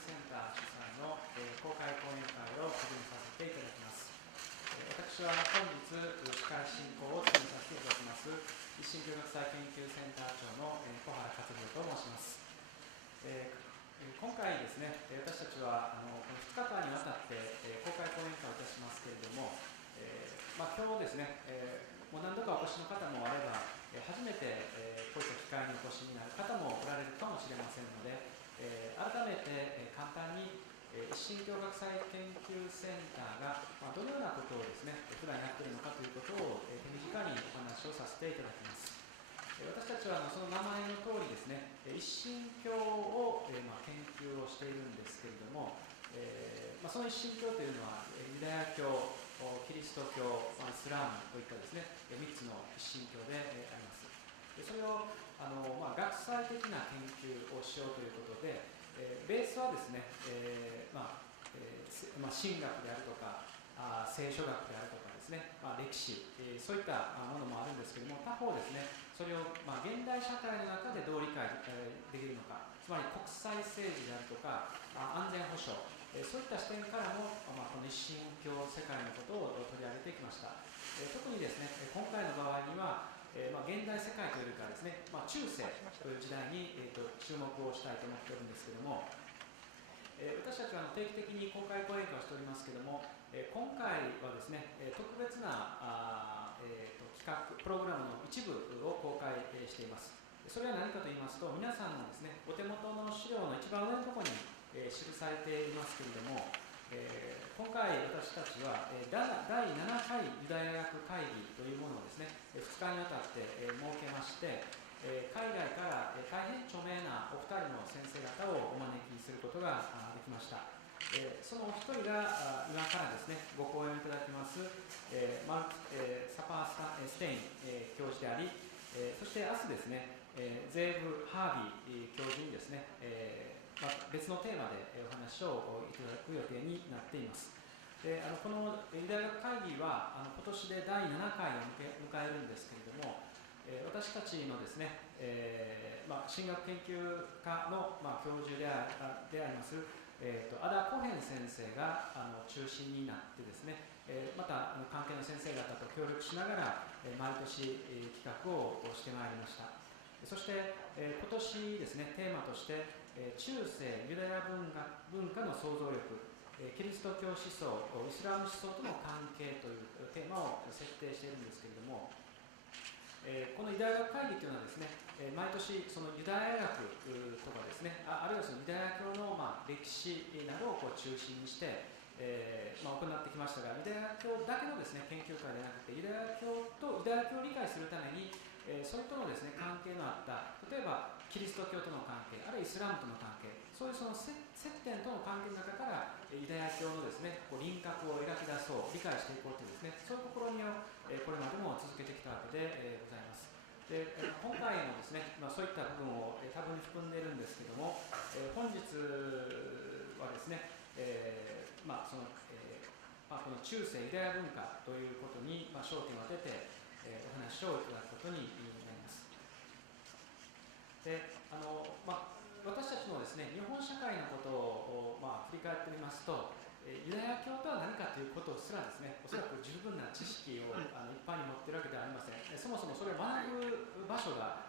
センター主催の公開講演会を始めさせていただきます。私は本日司会進行を務めさせていただきます一神教学祭研究センター長の小原克弘と申します。今回ですね、私たちはこの2日間にわたって公開講演会をいたしますけれども、今日ですね、もう何度かお越しの方もあれば、初めてこういった機会にお越しになる方もおられるかもしれませんので、改めて簡単に一神教学祭研究センターがどのようなことをですね、普段やっているのかということを手短にお話をさせていただきます。私たちはその名前の通りですね、一神教を研究をしているんですけれども、その一神教というのはユダヤ教、キリスト教、イスラームといったですね、3つの一神教であります。それを学際的な研究をしようということで、ベースはですね、神学であるとか聖書学であるとかですね、歴史、そういったものもあるんですけれども、他方ですね、それを現代社会の中でどう理解できるのか、つまり国際政治であるとか安全保障、そういった視点からも、この一神教世界のことを取り上げてきました。特にですね、今回の場合には現代世界というかですね、中世という時代に、注目をしたいと思っているんですけれども、私たちは定期的に公開講演会をしておりますけれども、今回はですね、特別な企画、プログラムの一部を公開しています。それは何かと言いますと、皆さんのですね、お手元の資料の一番上のところに記されていますけれども、今回私たちは第7回ユダヤ学会議というものをですね、2日にわたって設けまして、海外から大変著名なお二人の先生方をお招きすることができました。そのお一人が今からですね、ご講演いただきますマルク、サパーステイン教授であり、そして明日ですね、ゼーブ・ハービー教授にですね、別のテーマでお話をいただく予定になっています。でこのユダヤ学会議は今年で第7回を迎えるんですけれども、私たちのですね、神学研究科の教授であります、アダ・コヘン先生が中心になってですね、また関係の先生方と協力しながら毎年企画をしてまいりました。そして今年ですね、テーマとして中世ユダヤ文化の想像力、キリスト教思想、イスラム思想との関係というテーマを設定しているんですけれども、このユダヤ学会議というのはですね、毎年そのユダヤ学とかですね、あるいはそのユダヤ教の歴史などを中心にして、行ってきましたが、ユダヤ教だけのですね、研究会ではなくて、ユダヤ教とユダヤ教を理解するために、それとのですね、関係のあった、例えばキリスト教との関係、あるいはイスラムとの関係、そういうその接点との関係の中からユダヤ教のですね、輪郭を描き出そう、理解していこうというですね、そういう試みをこれまでも続けてきたわけでございます。で今回もですね、そういった部分を多分に含んでいるんですけども、本日はですね、この中世ユダヤ文化ということに焦点を当ててお話をいただくことになります。で私たちもですね、日本社会のことを振り返ってみますと、ユダヤ教とは何かということすらですね、おそらく十分な知識を一般に持っているわけではありません。そもそもそれを学ぶ場所が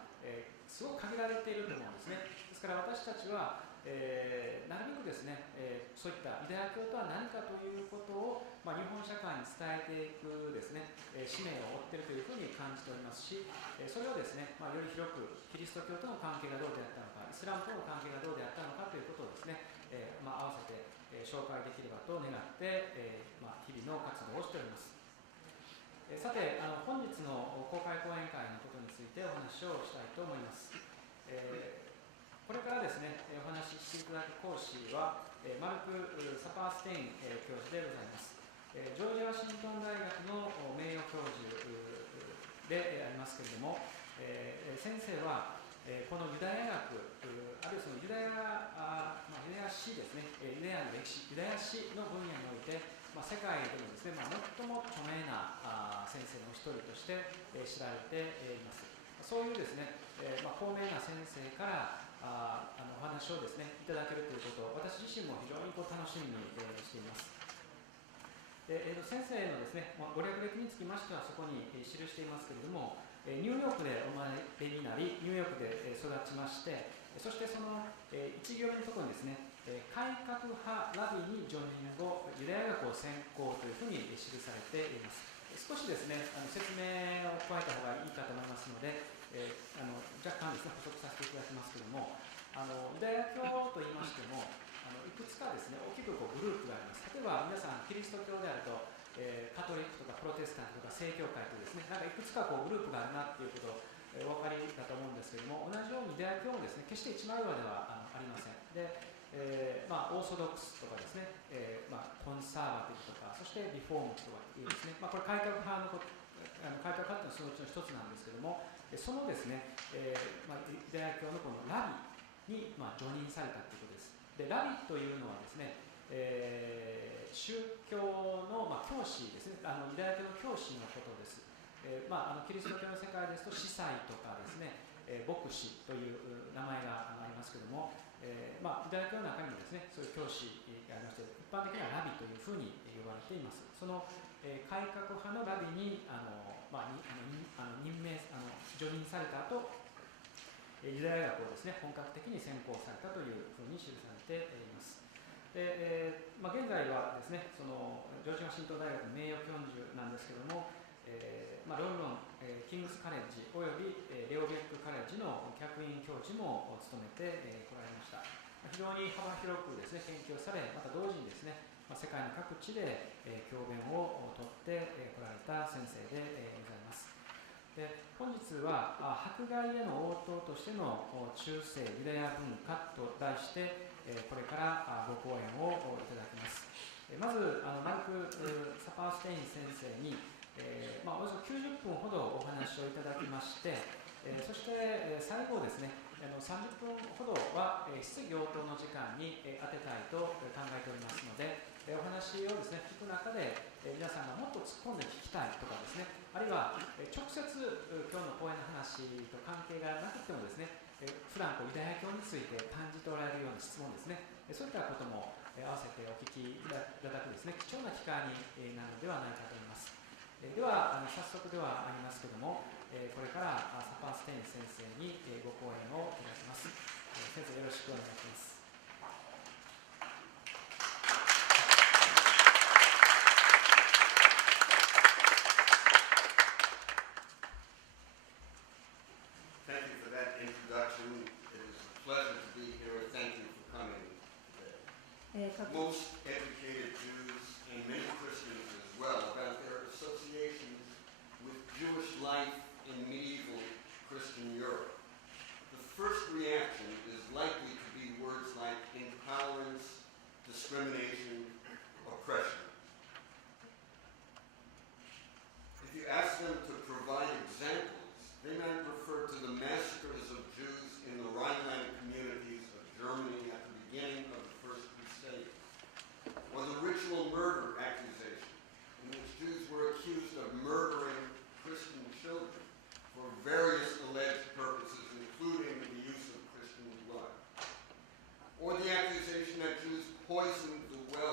すごく限られていると思うんですね。ですから私たちはなるべくですね、そういったユダヤ教とは何かということを、日本社会に伝えていくですね、使命を負っているというふうに感じておりますし、それをですね、より広くキリスト教との関係がどうであったのか、イスラムとの関係がどうであったのかということをですね、合わせて紹介できればと願って、日々の活動をしております。さて、本日の公開講演会のことについてお話をしたいと思います。これからですね、お話ししていただく講師は、マルク・サパーステイン教授でございます。ジョージ・ワシントン大学の名誉教授でありますけれども、先生はこのユダヤ学、あるいはそのユダヤ史ですね、ユダヤの歴史、ユダヤ史の分野において、世界でもですね、最も著名な先生の一人として知られています。そういうですね、高名な先生からお話をですねいただけるということを私自身も非常に楽しみにしています。で先生のですねご略歴につきましてはそこに記していますけれども、ニューヨークでお生まれになりニューヨークで育ちまして、そしてその1行目のところにですね改革派ラビに叙任後ユダヤ学を専攻というふうに記されています。少しですね説明を加えた方がいいかと思いますので、若干ですね補足させていただきますけれども、ユダヤ教といいましてもいくつかですね大きくグループがあります。例えば皆さんキリスト教であると、カトリックとかプロテスタントとか正教会とですねなんかいくつかグループがあるなっていうことをお分かりだと思うんですけれども、同じようにユダヤ教もですね決して一枚岩ではありません。でオーソドックスとかですね、コンサーバティブとか、そしてリフォームとかいうですね、これ改革派の改革派というのはそのうちの一つなんですけれども、そのですね、ユダヤ教のこのラビに叙任されたということです。でラビというのはですね、宗教の教師ですね、ユダヤ教の教師のことです。キリスト教の世界ですと司祭とかですね、牧師という名前がありますけれども、ユダヤ教の中にもですねそういう教師がありまして、一般的にはラビというふうに呼ばれています。その、改革派のラビに叙任された後、ユダヤ学をですね本格的に専攻されたというふうに記されています。で現在はですねそのジョージ・ワシントン大学の名誉教授なんですけれども、ロンドン、キングスカレッジおよび、レオベックカレッジの客員教授も務めてこられました。非常に幅広くですね研究され、また同時にですね世界の各地で教鞭をとってこられた先生でございます。で本日は迫害への応答としての中世ユダヤ文化と題してこれからご講演をいただきます。まずマルク・サパーステイン先生におよそ90分ほどお話をいただきまして、そして最後ですね30分ほどは質疑応答の時間に当てたいと考えておりますので、お話をですね聞く中で皆さんがもっと突っ込んで聞きたいとかですね、あるいは直接今日の講演の話と関係がなくてもですね普段ユダヤ教について感じておられるような質問ですね、そういったことも合わせてお聞きいただくですね貴重な機会になるのではないかと思います。では早速ではありますけれども、これからサパーステイン先生にご講演をいただきます。先生よろしくお願いします。Thank you for that introduction. It is a pleasure to be here. Thank you for coming today. Most educated Jews and many Christians as well about their associations with Jewish life in medieval Christian Europe. The first reaction is likely to be words like intolerance, discrimination, oppression. If you ask them to provide examples, they might refer to the massacres of Jews in the Rhineland communities of Germany at the beginning of the First Crusade, or the ritual murder accusation, in which Jews were accused of murdering Christian children for various alleged purposes, including the use of Christian blood, or the accusation that Jews poisoned the well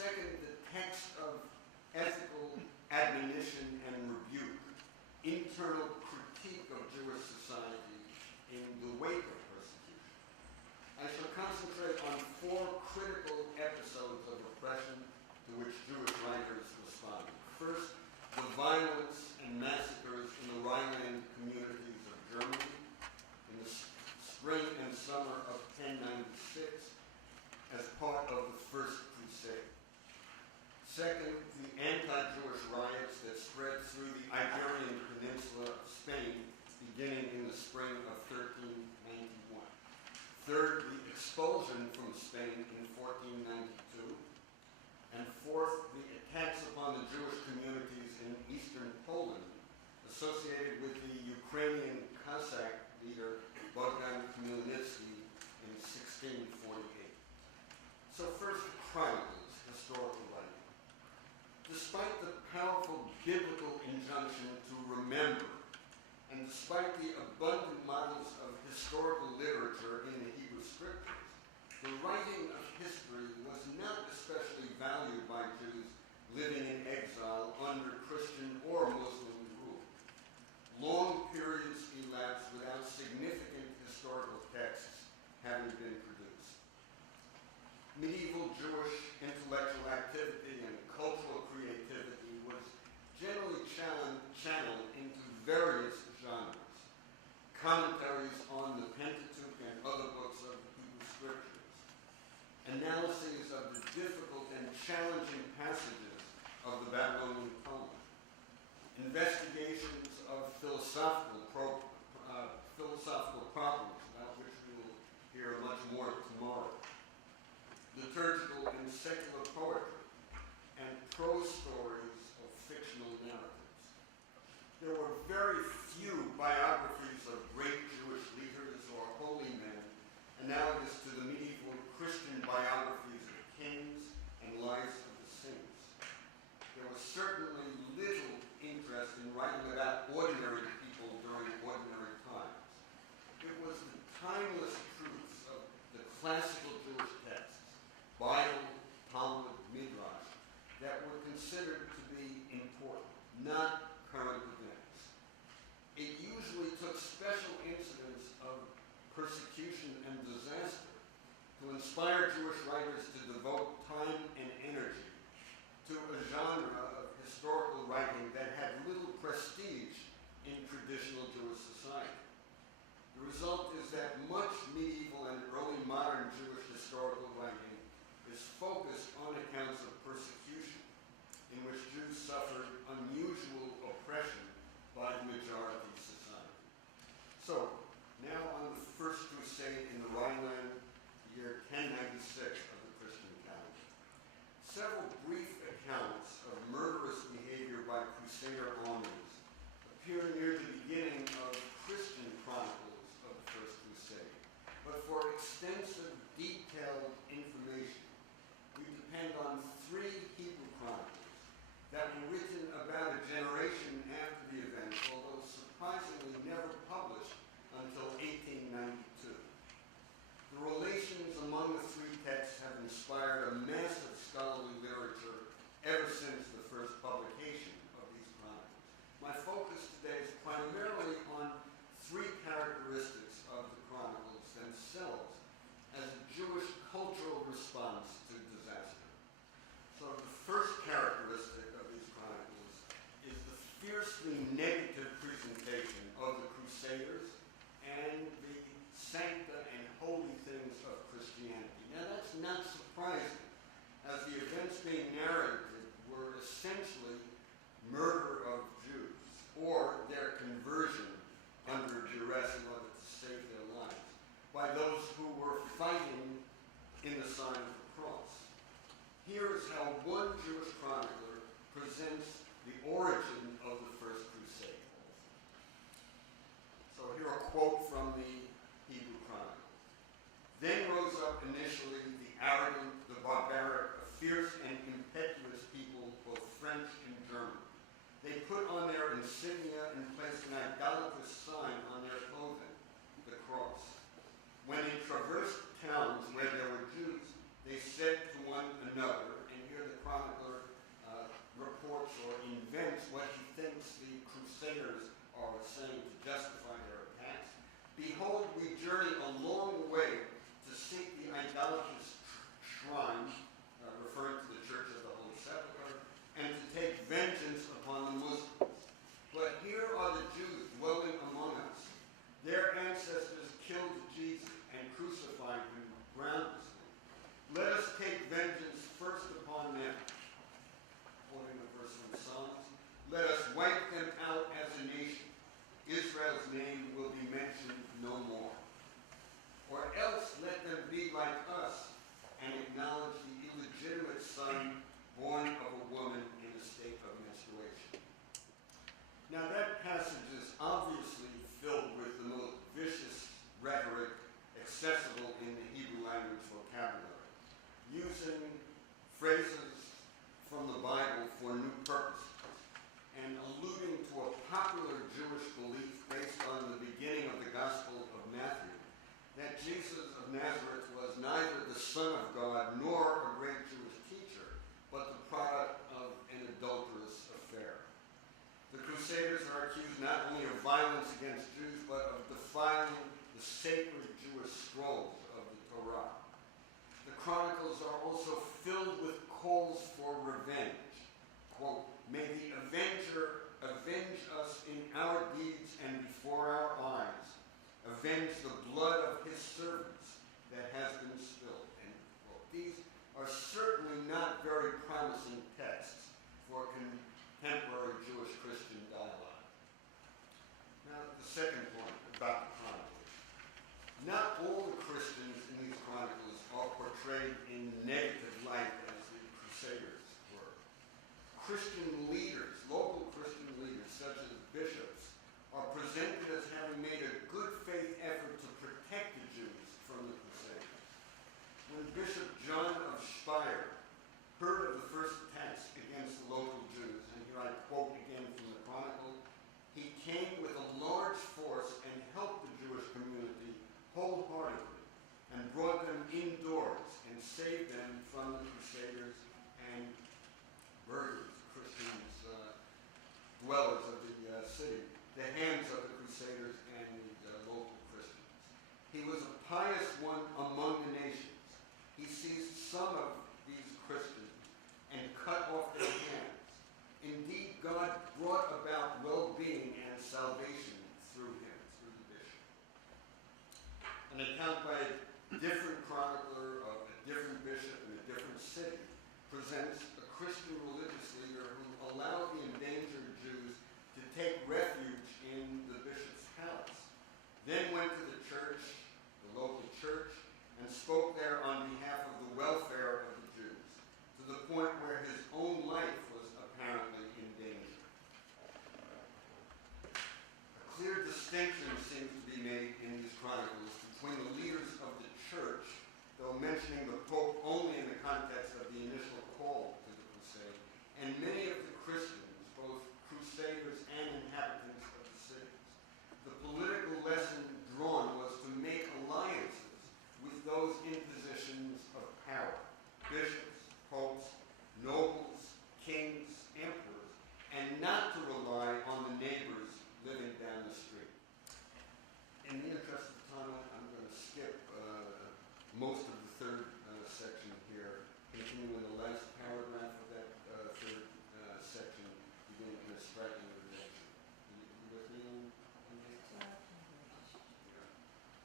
second, the text of ethical admonition and rebuke, internal critique of Jewish society in the wake of persecution. I shall concentrate on 4 critical episodes of oppression to which Jewish writers responded. First, the violence and massacres in the Rhineland communities of Germany in the spring and summer of 1096 as part of the First Crusade. Second, the anti-Jewish riots that spread through the Iberian Peninsula of Spain beginning in the spring of 1391. Third, the expulsion from Spain in 1492. And fourth, the attacks upon the Jewish communities in eastern Poland associated with the Ukrainian Cossack leader Bogdan Khmelnytsky in 1648. So first, the chronicles, historical writing. Despite the powerful biblical injunction to remember, and despite the abundant models of historical literature in the Hebrew scriptures, the writing of history was not especially valued by Jews living in exile under Christian or Muslim rule. Long periods elapsed without significant historical texts having been produced. Medieval Jewish intellectual activity and cultural creativity was generally channeled into various genres. Commentaries on the Pentateuch and other books of the Hebrew Scriptures. Analyses of the difficult and challenging passages of the Babylonian poem. Investigations of philosophical problems, about which we will hear much more tomorrow. Liturgical and secular poetry, and prose stories of fictional narratives. There were very few biographies of great Jewish leaders or holy men, analogous to the medieval Christian biographies of kings and lives of the saints. There was certainly little interest in writing about ordinary people during ordinary times. It was the timeless truths of the classical Jewish texts, Bible, Talmud, Midrash, that were considered to be important, not current events. It usually took special incidents of persecution and disaster to inspire Jewish writers to devote time and energy to a genre of historical writing that had little prestige in traditional Jewish society. The result is that much medieval and early modern Jewish historical writing is focused on accounts of persecution in which Jews suffered unusual oppression by the majority society. So, now on the First Crusade in the Rhineland, year 1096 of the Christian calendar. Several brief accounts of murderous behavior by Crusader armies appear near the beginning of Christian chronicles of the First Crusade. But for extensive, detailed information, we depend on 3 Hebrew chronicles that were written about a generation after the event, although surprisingly never published until 1892. The relations among the 3 texts have inspired a massive scholarly literature ever since the first publication of these chronicles. My focus today is primarily on 3 characteristics of the chronicles themselves as a Jewish cultural response to disaster. So the first characteristic of these chronicles is the fiercely negative presentation of the Crusaders and the sancta and holy things of Christianity. Now that's not surprising, as the events being narrated were essentially murder of Jews or their conversion under duress in order to save their lives by those who were fighting in the sign of the cross. Here is how one Jewish chronicler presents the origin of the First Crusade. So here a quote from the Hebrew Chronicle. Then rose up initially the arrogant, the barbaric, a fierce and impetuous people, both French and German. They put on their insignia and placed an idolatrous sign on their clothing, the cross. When they traversed towns where there were Jews, they said to one another, and here the Jewish belief based on the beginning of the Gospel of Matthew, that Jesus of Nazareth was neither the Son of God nor a great Jewish teacher, but the product of an adulterous affair. The Crusaders are accused not only of violence against Jews, but of defiling the sacred Jewish scrolls of the Torah. The Chronicles are also filled with calls for revenge. Quote, "May the avenger avenge us in our deeds and before our eyes, avenge the blood of his servants that has been spilled." End quote. These are certainly not very promising texts for contemporary Jewish-Christian dialogue. Now, the second point about the Chronicles. Not all the Christians in these Chronicles are portrayed in negative light as the Crusaders were. Christian leaders, local Christian leaders, such as bishops, are presented as having made a good faith effort to protect the Jews from the Crusaders. When Bishop John of Speyer heard of the first attacks against the local Jews, and here I quote again from the Chronicle, he came with a large force and helped the Jewish community wholeheartedly and brought them indoors and saved them from the Crusaders and burghers, Christians, dwellers of the city, the hands of the Crusaders and the local Christians. He was a pious one among the nations. He seized some of these Christians and cut off their hands. Indeed, God brought about well-being and salvation through him, through the bishop. An account by a different chronicler of a different bishop in a different city presents a Christian religious leader who allowed the endangered Jews to take refuge in the bishop's palace, then went to the church, the local church, and spoke there on behalf of the welfare of the Jews, to the point where his own life was apparently in danger. A clear distinction seems to be made in these chronicles between the leaders of the church, though mentioning the Pope only in the context of the initial call to the crusade, and many of the Christians, both crusaders and inhabitants of the cities. The political lesson drawn was to make alliances with those in positions of power, bishops, popes, nobles, kings, emperors, and not to rely on the neighbors living down the street. In the interest of time, I'm going to skip most of the third section here, continuing the last paragraph of that third section, beginning in a striking rejection. You with me on this? Yeah.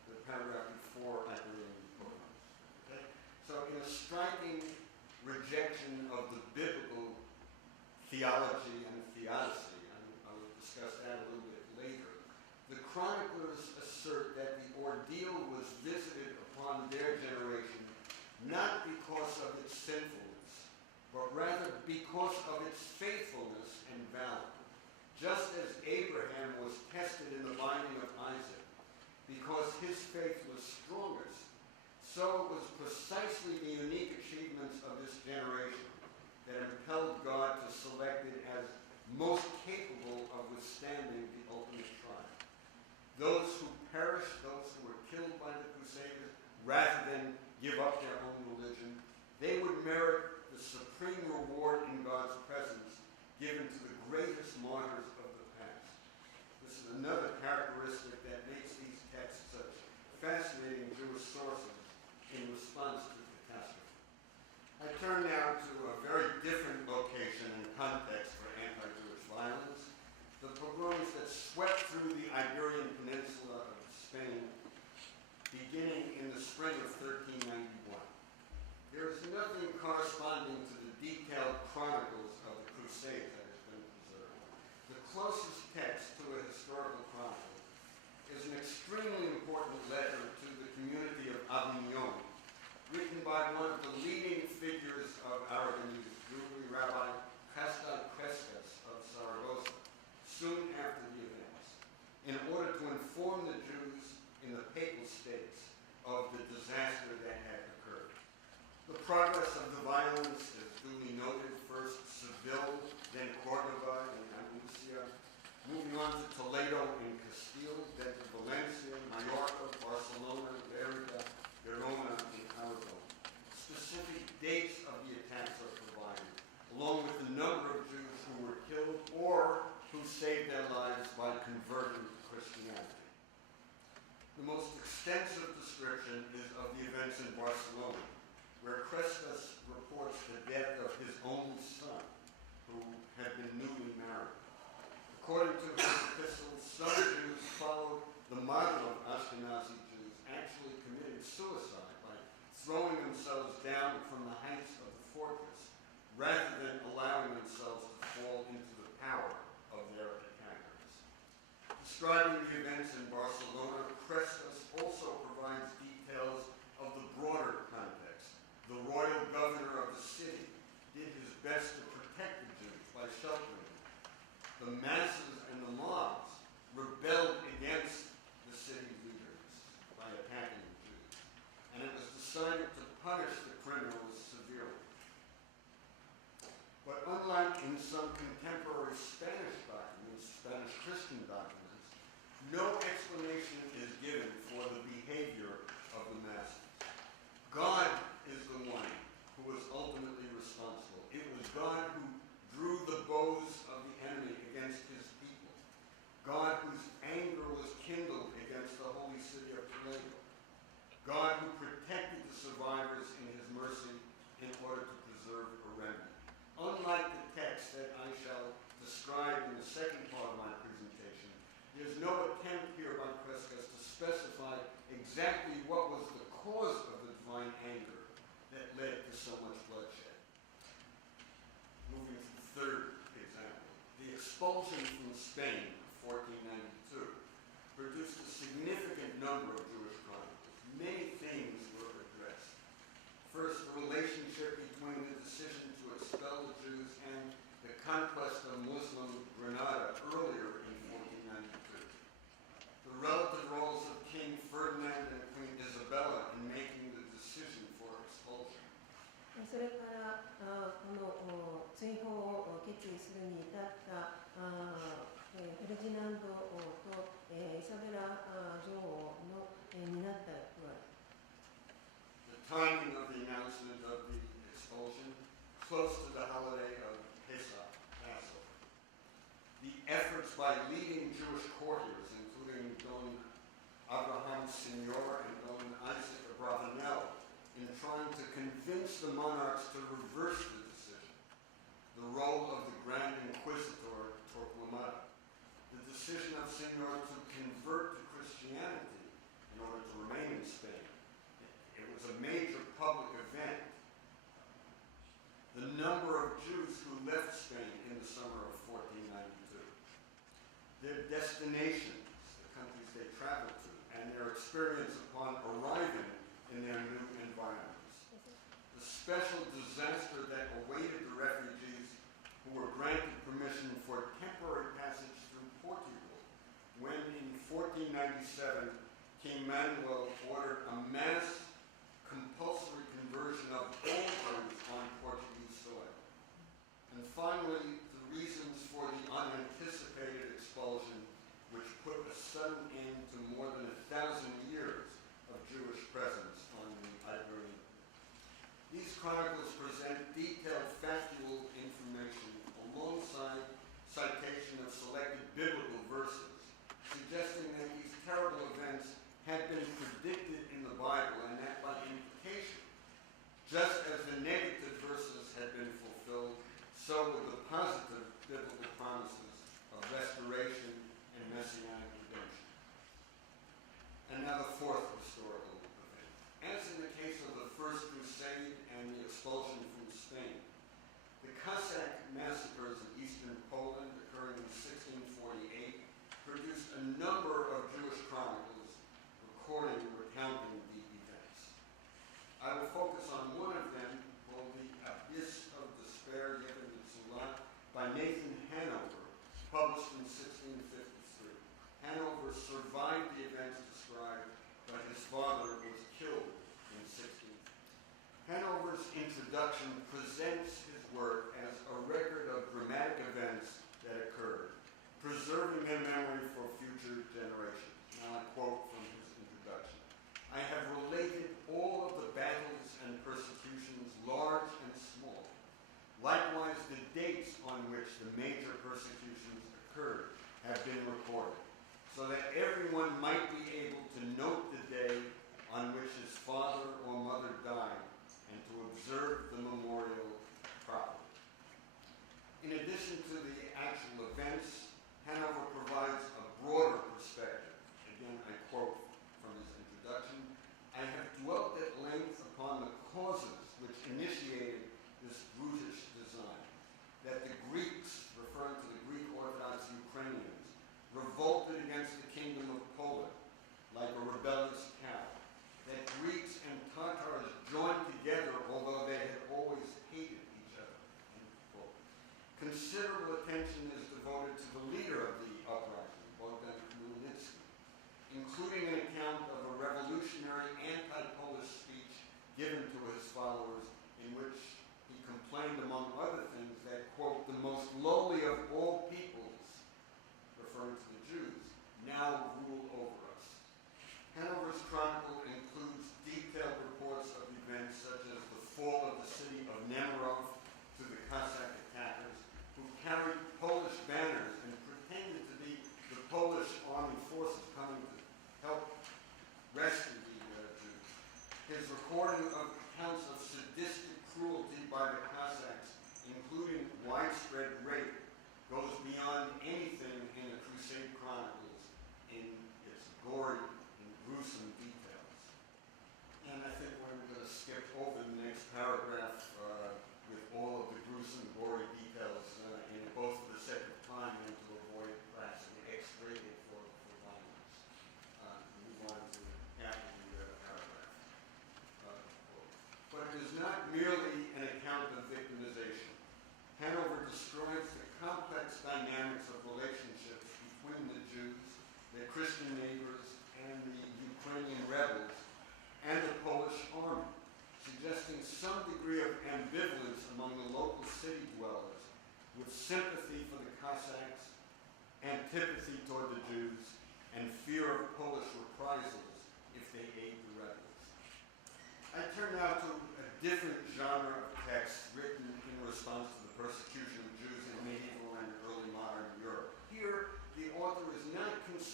The paragraph before I bring in pronouns. Okay? So in a striking rejection of the biblical theology and theodicy, and I will discuss that a little bit later, the chroniclers assert that the ordeal was visited upon their generation not because of its sinfulness, but rather because of its faithfulness and valor. Just as Abraham was tested in the binding of Isaac because his faith was strongest, so it was precisely the unique achievements of this generation that impelled God to select it as most capable of withstanding the ultimate trial. Those who perished, those who were killed by the Crusaders, rather than give up their own religion, they would merit the supreme reward in God's presence given to the greatest martyrs of the past. This is another characteristic that makes these texts such fascinating Jewish sources in response to catastrophe. I turn now to a very different location and context for anti-Jewish violence, the pogroms that swept through the Iberian Peninsula of Spain beginning in the spring of 1391. There is nothing corresponding to the detailed chronicles of the Crusades that has been preserved. The closest text to a historical chronicle is an extremely important letter to the community of Avignon, written by one of the leading figures of Aragonese, Jubilee Rabbi Castelcrescas of Saragossa, soon after the events, in order to inform the Jews in the Papal States of the disaster that had occurred. The progress of the violence is duly noted, first Seville, then Cordova and Andalusia, The most extensive description is of the events in Barcelona, where Crescas reports the death of his only son, who had been newly married. According to his epistles, some Jews followed the model of Ashkenazi Jews, actually committed suicide by throwing themselves down from the heights of the fortress, rather than allowing themselves to fall into the power of their attackers. Describing the events in Barcelona, Crescas also provides details of the broader context. The royal governor of the city did his best to protect the Jews by sheltering them. The masses and the mobs rebelled against the city leaders by attacking the Jews, and it was decided to punish the criminals severely. But unlike in some contemporary Spanish documents, Spanish Christian documents, no explanation is given for the behavior of the masses. God is the one who was ultimately responsible. It was God who drew the bows of the enemy against his people. God whose anger was kindled against the holy city of Toledo. God who protected the survivors in his mercy in order to preserve a remnant. Unlike the text that I shall describe in the second part of my presentation, there's no attempt here by Crescas to specify exactly what was the cause of the divine anger that led to so much bloodshed. Moving to the third example, the expulsion from Spain of 1492 produced a significant number of Jewish chronicles. Many things were addressed. First, the relationship between the decision to expel the Jews and the conquest of Muslim Granada earlier in 1492. The relative roles of King Ferdinand and Queen Isabella in making the decision for expulsion. それからこの追放を決意するに至ったフェルディナンド王とイサベラ女王の担った役割。The timing of the announcement of the expulsion, close to the holiday of Pesach, Passover. The efforts by leading Jewish courtiers, including Don Abraham Signor and Don Isaac Abravanel, in trying to convince the monarchs to reverse the decision. The role of the Grand Inquisitor Torquemada. The decision of Signor to convert to Christianity in order to remain in Spain. It was a major public event. The number of Jews who left Spain in the summer of 1492. Their destinations, the countries they traveled to, and their experience upon arriving in their new environments. The special disaster that awaited the refugees who were granted permission for temporary passage through Portugal when in 1497 King Manuel ordered a mass compulsory conversion of all Jews on Portuguese soil. And finally, the reasons for the unanticipated expulsion, which put a sudden end to more than 1,000 years of Jewish presence on the Iberian. These chronicles present detailed factual information alongside citation of selected biblical verses, suggesting that these terrible events had been predicted in the Bible and that by implication, just as the negative verses had been fulfilled, so were the positive biblical promises of restoration and messianic redemption. And now the fourth historical event. As in the case of the First Crusade and the expulsion from Spain, the Cossack massacres in eastern Poland occurring in 1648 produced a number of Jewish chronicles recounting the events. I will focus on one of them, called The Abyss of Despair, Yevon Mitzulat, by Nathan Hanover, published in 1653. Hanover survived the events described, but his father was killed in 16. Hanover's introduction presents his work as a record of dramatic events that occurred, preserving their memory for future generations. Now I quote from his introduction. I have related all of the battles and persecutions, large and small. Likewise, the dates on which the major persecutions occurred have been recorded, so that everyone might be able to know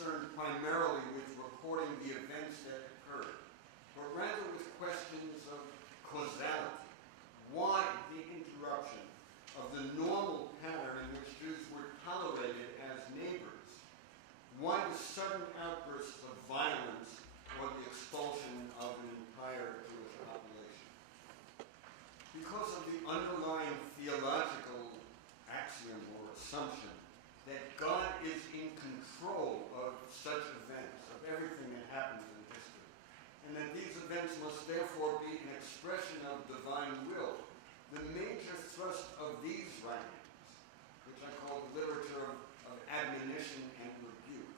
concerned primarily with recording the events that occurred, but rather with questions of causality. Why the interruption of the normal pattern in which Jews were tolerated as neighbors? Why the sudden outbursts of violence or the expulsion of an entire Jewish population? Because of the underlying theological axiom or assumption that God is in control of such events, of everything that happens in history, and that these events must therefore be an expression of divine will, the major thrust of these writings, which I call the literature of admonition and rebuke,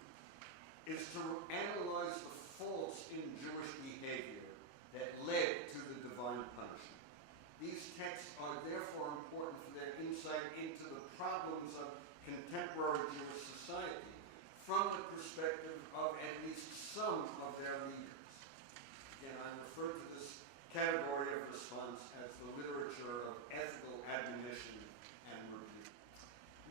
is to analyze the faults in Jewish behavior that led to the divine punishment. These texts are therefore important for their insight into the problems of contemporary Jewish society from the perspective of at least some of their leaders. Again, I refer to this category of response as the literature of ethical admonition and rebuke.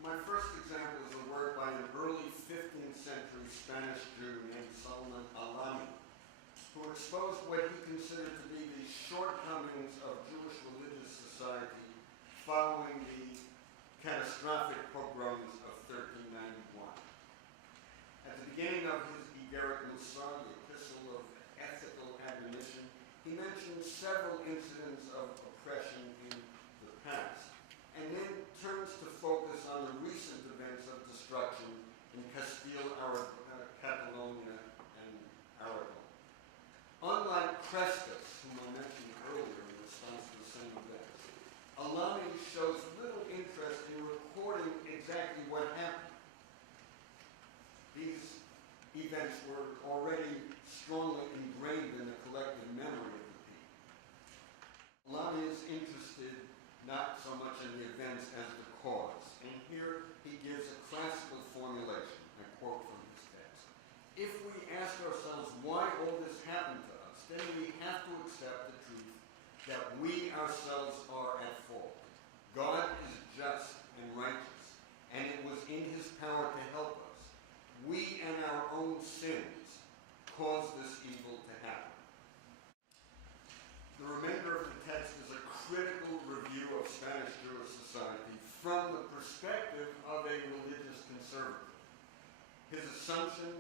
My first example is a work by an early 15th century Spanish Jew named Solomon Alani, who exposed what he considered to be the shortcomings of Jewish religious society following the catastrophic pogroms of 1391. At the beginning of his Igeret Musar, the epistle of ethical admonition, he mentions several incidents of oppression in the past, and then turns to focus on the recent events of destruction in Castile, Catalonia, and Aragon. Unlike Crestus, whom I mentioned earlier in response to the same events, Alani shows little interest in recording exactly what happened. These events were already strongly ingrained in the collective memory of the people. Alani is interested not so much in the events as the cause, and here he gives a classical formulation. I quote from his text. If we ask ourselves why all this happened to us, then we have to accept the truth that we ourselves are at fault. God is just and righteous, and it was in his power to help us. We and our own sins caused this evil to happen. The remainder of the text is a critical review of Spanish Jewish society from the perspective of a religious conservative. His assumption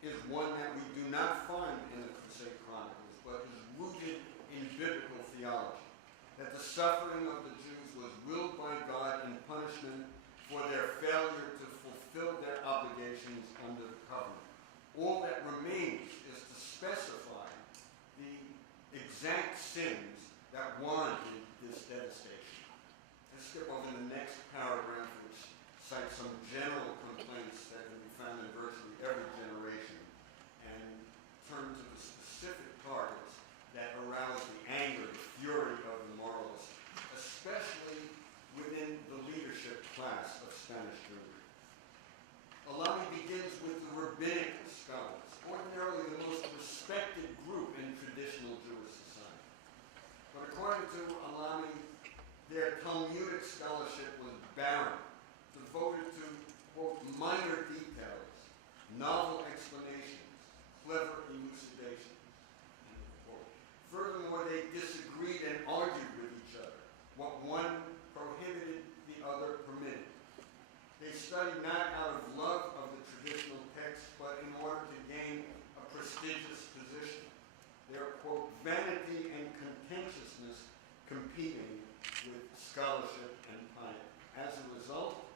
is one that we do not find in the Crusade Chronicles, but is rooted in biblical theology, that the suffering of the Jews was willed by God in punishment for their failure to fulfill their obligations under the covenant. All that remains is to specify the exact sins that warranted this devastation. Let's skip over the next paragraph, which cites some general complaints that can be found in virtually every generation, and turn to the specific targets that arouse the anger, the fury of the moralists, especially within the leadership class of Spanish Jewry. Alani begins with the rabbinic scholars, ordinarily the most respected group in traditional Jewish society. But according to Alani, their Talmudic scholarship was barren, devoted to, quote, minor details, novel explanations, clever elucidations, end of quote. Furthermore, they disagreed and argued with each other. What one prohibited, the other permitted. They studied not out of love of the traditional text, but in order to gain a prestigious position. Their, quote, vanity and contentiousness competing with scholarship and piety. As a result,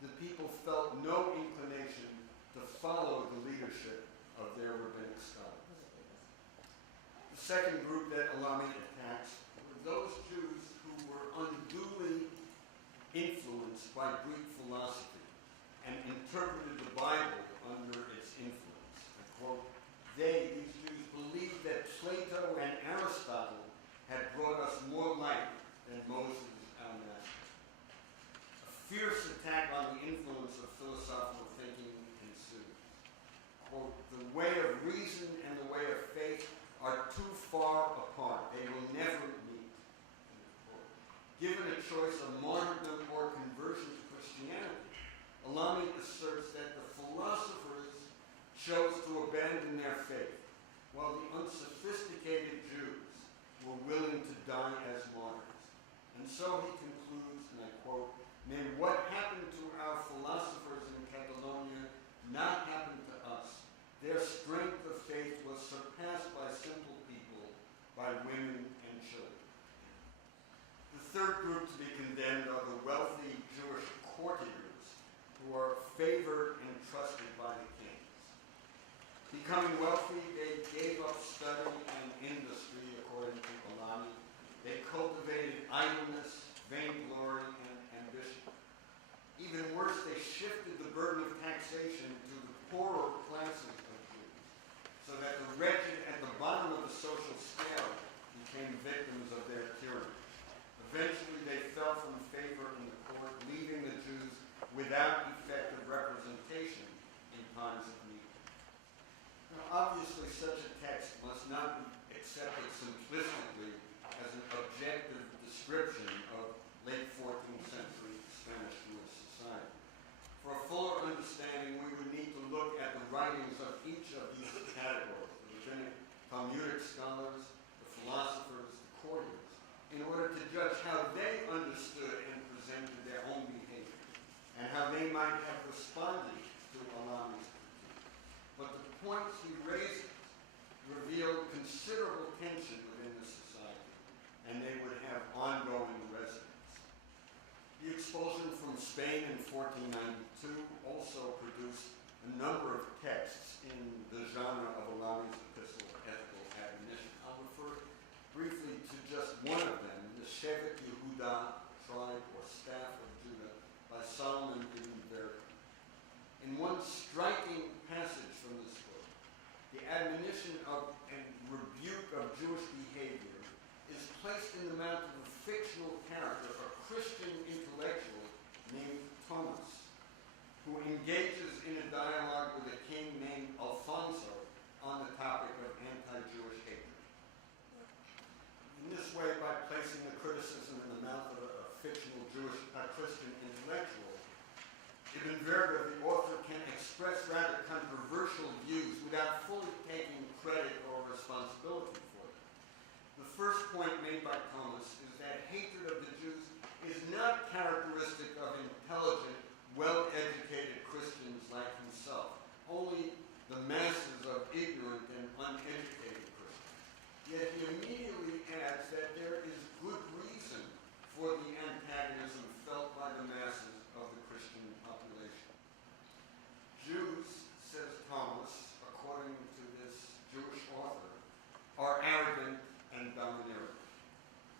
the people felt no inclination to follow the leadership of their rabbinic scholars. The second group that Alani attacks were those Jews who were unduly influenced by Greek philosophy and interpreted the Bible under its influence. I quote, these Jews believed that Plato and Aristotle had brought us more light than Moses, our master. A fierce attack on the influence of philosophical thinking ensued. Quote, the way of reason and the way of faith are too far apart. They will never meet. Given a choice of martyrdom or conversion to Christianity, Alani asserts that the philosophers chose to abandon their faith, while the unsophisticated Jews were willing to die as martyrs. And so he concludes, and I quote, "May what happened to our philosophers in Catalonia not happen to us. Their strength of faith was surpassed by simple people, by women and children." The third group to be condemned are the wealthy Jewish courtiers who are favored and trusted by the kings. Becoming wealthy, they gave up study and industry, according to Alani. They cultivated idleness, vainglory, and ambition. Even worse, they shifted the burden of taxation to the poorer classes of Jews, so that the wretched at the bottom of the social scale became victims of their tyranny. Eventually, they fell from favor in the court, leaving the Jews without effective representation in times of need. Now, obviously, such a text must not be accepted simplistically as an objective description of late 14th century Spanish Jewish society. For a fuller understanding, we would need to look at the writings of each of these categories, the rabbinic Talmudic scholars, the philosophers, the courtiers, in order to judge how they understood and presented their own behavior, and how they might have responded to Alani's critique. But the points he raises reveal considerable tension within the society, and they would have ongoing resonance. The expulsion from Spain in 1492 also produced a number of texts in the genre of Alani's epistle of ethical admonition. I'll refer briefly to just one of them, the Shevet Yehuda, tribe or staff of Judah, by Solomon ibn Verdi. In one striking passage from this book, the admonition of and rebuke of Jewish behavior is placed in the mouth of a fictional character, a Christian intellectual named Thomas, who engages in a dialogue with a king named Alfonso on the topic of anti-Jewish hatred. In this way, by placing the criticism in the mouth of a fictional Jewish Christian intellectual, Ibn Verda, the author, can express rather controversial views without fully taking credit or responsibility for them. The first point made by Thomas is that hatred of the Jews is not characteristic of intelligent, well-educated Christians like himself, only the masses of ignorant and uneducated Christians. Yet he immediately adds that there is good reason for the antagonism felt by the masses of the Christian population. Jews, says Thomas, according to this Jewish author, are arrogant and domineering.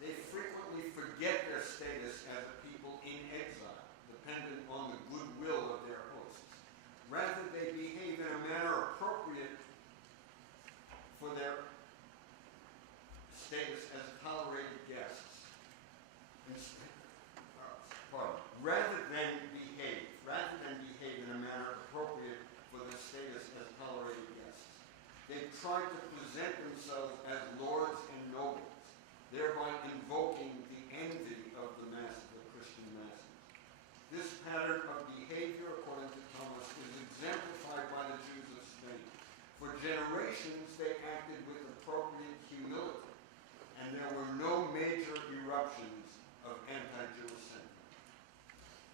They frequently forget their status as a people in exile, dependent on the goodwill of their hosts. Rather, they behave in a manner appropriate for their status as tolerated guests. Rather than behave in a manner appropriate for their status as tolerated guests, they try to present themselves as lords and nobles, thereby invoking the envy of the masses, the Christian masses. This pattern of behavior, according to Thomas, is exemplified by the Jews of Spain. For generations, they acted with appropriate humility, and there were no major eruptions of anti-Jewish sentiment.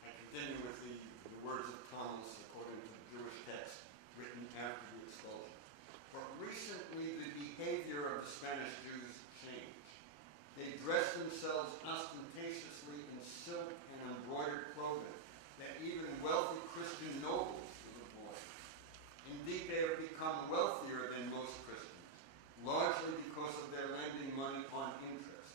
I continue with the words of Thomas according to the Jewish text written after the expulsion. But recently, the behavior of the Spanish Jews changed. They dressed themselves ostentatiously in silk and embroidered clothing that even wealthy Christian nobles could avoid. Indeed, they have become wealthier than most Christians, largely because of their lending money on interest,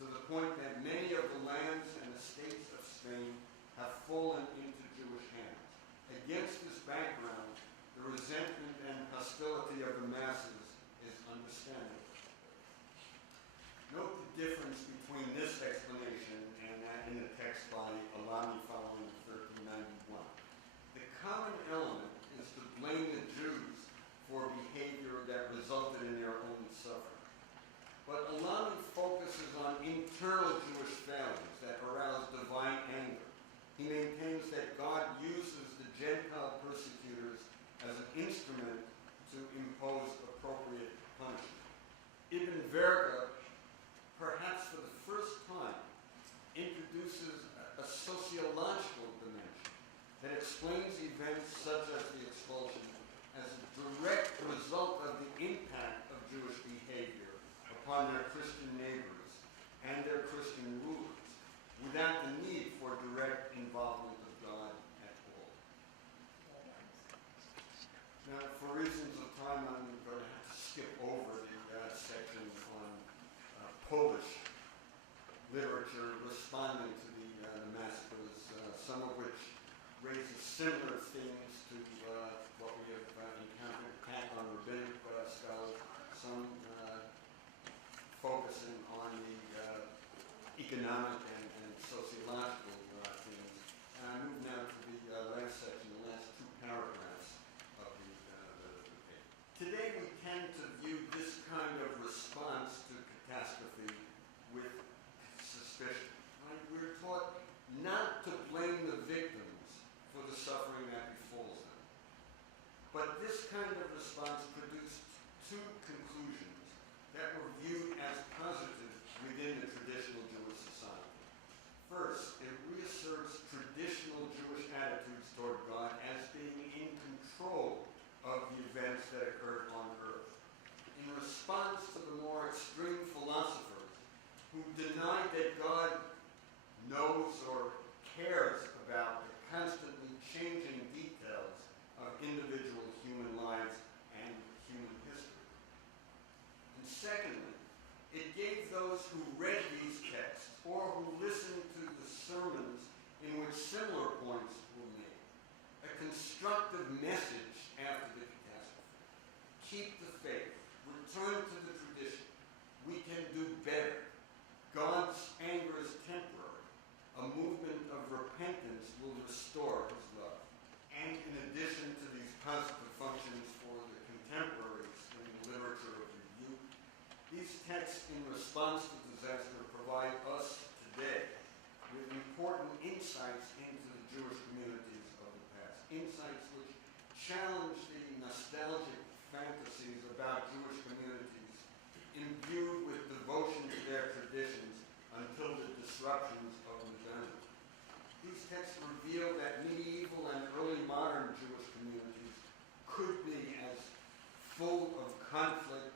to the point that many of the lands and estates of Spain have fallen into Jewish hands. Against this background, the resentment and hostility of the masses is understandable. Note the difference between this explanation and that in the text by Alani following 1391. The common element is to blame the Jews for behavior that resulted in their own suffering. But Alani focuses on internal Jewish failings that arouse divine anger. He maintains that God uses the Gentile persecutors as an instrument to impose appropriate punishment. Ibn Verga, perhaps for the first time, introduces a sociological dimension that explains events such as the expulsion as a direct result of the impact of Jewish behavior upon their Christian neighbors and their Christian rulers, without the need for direct involvement of God at all. Now, for reasons of time, I'm going to have to skip over the section on Polish literature responding to the massacres, some of which raises similar themes to what we have encountered, attack on rabbinic scholars, some focusing on the economic and sociological themes. And I move now to the last section, the last two paragraphs of the page. Today we tend to view this kind of response to catastrophe with suspicion. Right? We're taught not to blame the victims for the suffering that befalls them. But this kind of response produced two conclusions that were viewed as positive within the traditional Jewish society. First, it reasserts traditional Jewish attitudes toward God as being in control of the events that occurred on earth. In response to the more extreme philosophers who denied that God knows or cares about the constantly changing details of individual human lives and human history. And secondly, it gave those who read these texts or who listened to the sermons in which similar points were made a constructive message after the catastrophe. Keep the faith. Return to the tradition. We can do better. God's anger is temporary. A movement of repentance will restore his love. And in addition to these positive functions for the contemporaries in the literature of review, these texts in response to disaster provide us today with important insights into the Jewish communities of the past. Insights which challenge the nostalgic fantasies about Jewish communities imbued with devotion to their traditions until the disruptions of modernity. These texts reveal that medieval and early modern Jewish communities could be as full of conflict